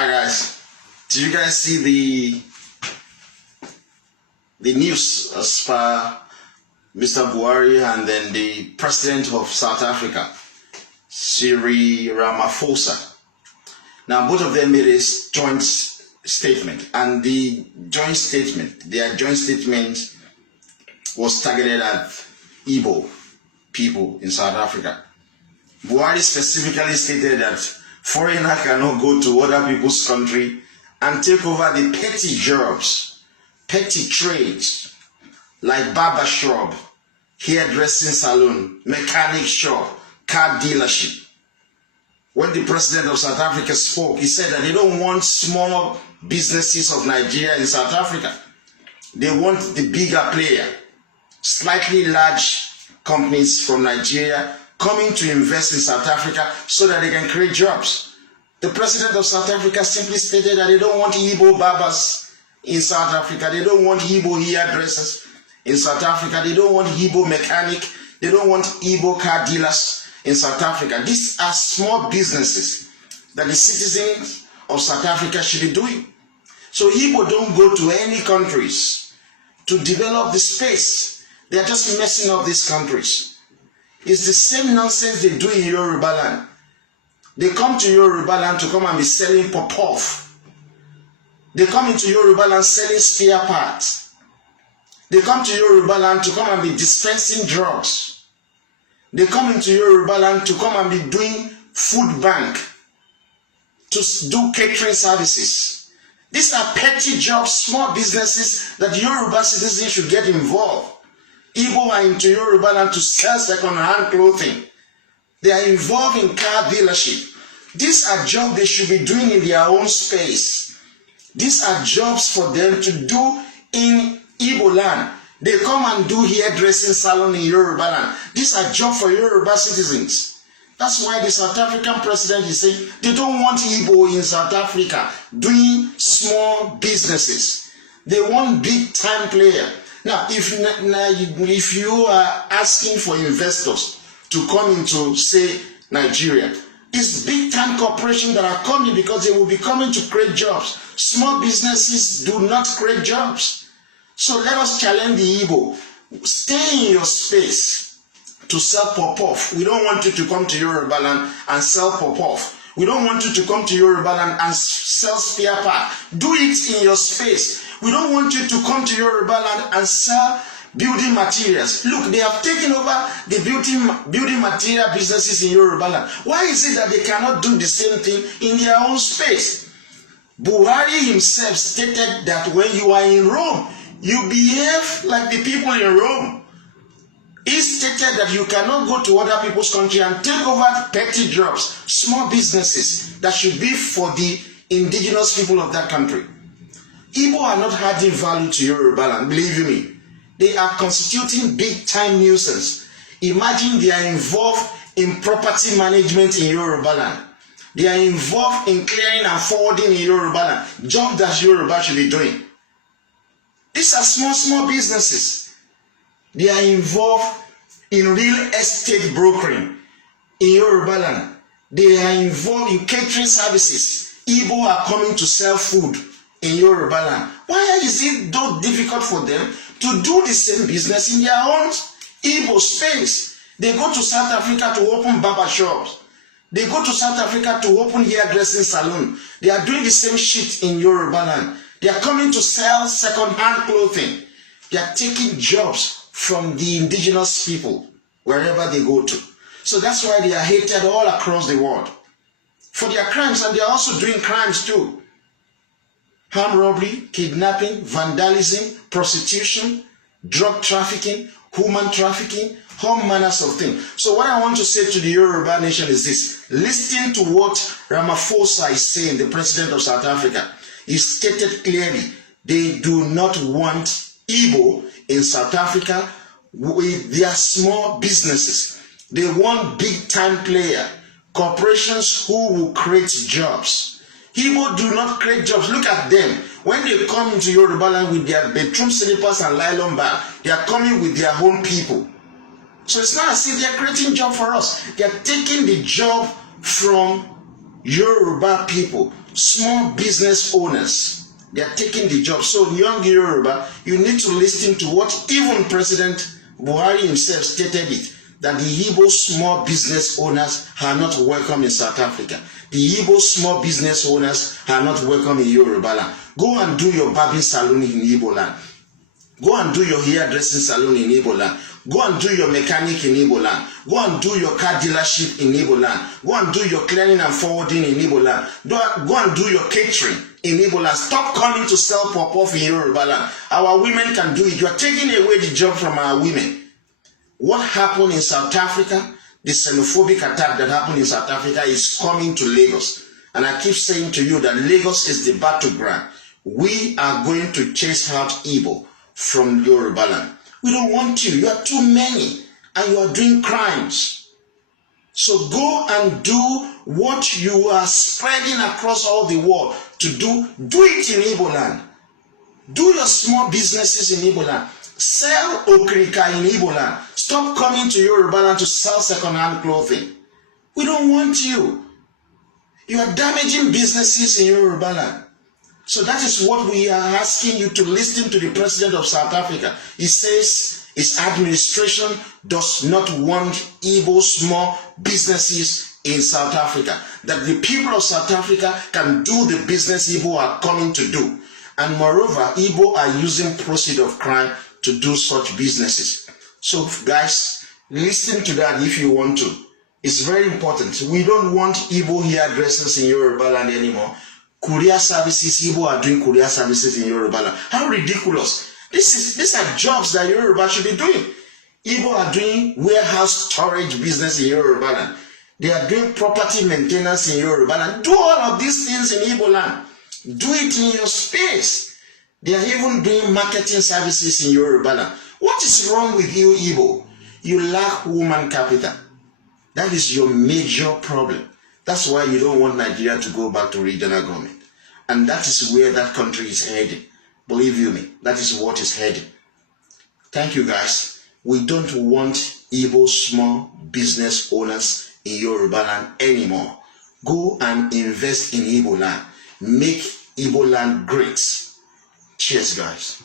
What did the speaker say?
Hi guys, did you guys see the news as per Mr. Buhari and then the president of South Africa, Cyril Ramaphosa? Now both of them made a joint statement, and their joint statement was targeted at Igbo people in South Africa. Buhari specifically stated that foreigner cannot go to other people's country and take over the petty jobs, petty trades, like barber shop, hairdressing salon, mechanic shop, car dealership. When the president of South Africa spoke, he said that they don't want small businesses of Nigeria in South Africa. They want the bigger player, slightly large companies from Nigeria coming to invest in South Africa so that they can create jobs. The president of South Africa simply stated that they don't want Igbo barbers in South Africa. They don't want Igbo hairdressers in South Africa. They don't want Igbo mechanic. They don't want Igbo car dealers in South Africa. These are small businesses that the citizens of South Africa should be doing. So Igbo don't go to any countries to develop the space. They are just messing up these countries. It's the same nonsense they do in Yoruba land. They come to Yoruba land to come and be selling pop-off. They come into Yoruba land selling spare parts. They come to Yoruba land to come and be dispensing drugs. They come into Yoruba land to come and be doing food bank, to do catering services. These are petty jobs, small businesses that Yoruba citizens should get involved. Igbo are into Yoruba land to sell second-hand clothing. They are involved in car dealership. These are jobs they should be doing in their own space. These are jobs for them to do in Igbo land. They come and do hairdressing salon in Yoruba land. These are jobs for Yoruba citizens. That's why the South African president is saying they don't want Igbo in South Africa doing small businesses. They want big-time player. Now, if you are asking for investors to come into, say, Nigeria, it's big-time corporations that are coming because they will be coming to create jobs. Small businesses do not create jobs. So let us challenge the Igbo. Stay in your space to sell pop-off. We don't want you to come to Yoruba land and sell pop-off. We don't want you to come to Yoruba land and sell spare part. Do it in your space. We don't want you to come to Yoruba land and sell building materials. Look, they have taken over the building material businesses in Yoruba land. Why is it that they cannot do the same thing in their own space? Buhari himself stated that when you are in Rome, you behave like the people in Rome. He stated that you cannot go to other people's country and take over petty jobs, small businesses that should be for the indigenous people of that country. Igbo are not adding value to Yoruba land, believe me. They are constituting big-time nuisance. Imagine they are involved in property management in Yoruba land. They are involved in clearing and forwarding in Yoruba land, job that Yoruba should be doing. These are small businesses. They are involved in real estate brokering in Yoruba land. They are involved in catering services. Igbo are coming to sell food in Yoruba land. Why is it so difficult for them to do the same business in their own Igbo space? They go to South Africa to open barber shops. They go to South Africa to open hairdressing salon. They are doing the same shit in Yoruba land. They are coming to sell second-hand clothing. They are taking jobs from the indigenous people wherever they go to. So that's why they are hated all across the world for their crimes, and they are also doing crimes too. Armed robbery, kidnapping, vandalism, prostitution, drug trafficking, human trafficking, all manners of things. So what I want to say to the Yoruba nation is this. Listen to what Ramaphosa is saying, the president of South Africa. He stated clearly, they do not want Igbo in South Africa with their small businesses. They want big-time player, corporations who will create jobs. Igbo do not create jobs. Look at them. When they come into Yoruba land with their bedroom slippers and nylon bag, they are coming with their own people. So it's not as if they are creating job for us. They are taking the job from Yoruba people, small business owners, they are taking the job. So young Yoruba, you need to listen to what even President Buhari himself stated it, that the Igbo small business owners are not welcome in South Africa. The Igbo small business owners are not welcome in Yoruba land. Go and do your barbing salon in Igbo land. Go and do your hairdressing salon in Igbo land. Go and do your mechanic in Igbo land. Go and do your car dealership in Igbo land. Go and do your clearing and forwarding in Igbo land. Go and do your catering in Igbo land. Stop coming to sell pop-off in Yoruba land. Our women can do it. You are taking away the job from our women. What happened in South Africa, the xenophobic attack that happened in South Africa is coming to Lagos. And I keep saying to you that Lagos is the battleground. We are going to chase out Igbo from Yoruba land. We don't want you. You are too many and you are doing crimes. So go and do what you are spreading across all the world to do. Do it in Igbo land. Do your small businesses in Igbo land. Sell okrika in Igbo land. Stop coming to Yoruba land to sell second-hand clothing. We don't want you. You are damaging businesses in Yoruba land. So that is what we are asking you to listen to the president of South Africa. He says his administration does not want Igbo small businesses in South Africa. That the people of South Africa can do the business Igbo are coming to do. And moreover, Igbo are using proceeds of crime to do such businesses. So guys, listen to that if you want to. It's very important. We don't want Igbo hairdressers in Yoruba land anymore. Courier services, Igbo are doing courier services in Yoruba land. How ridiculous. These are jobs that Yoruba should be doing. Igbo are doing warehouse storage business in Yoruba land. They are doing property maintenance in Yoruba land. Do all of these things in Igbo land. Do it in your space. They are even doing marketing services in Yoruba land. What is wrong with you, Igbo? You lack human capital. That is your major problem. That's why you don't want Nigeria to go back to regional government. And that is where that country is heading. Believe you me, that is what is heading. Thank you guys. We don't want Igbo small business owners in Yoruba land anymore. Go and invest in Igbo land. Make Igbo land great. Cheers, guys.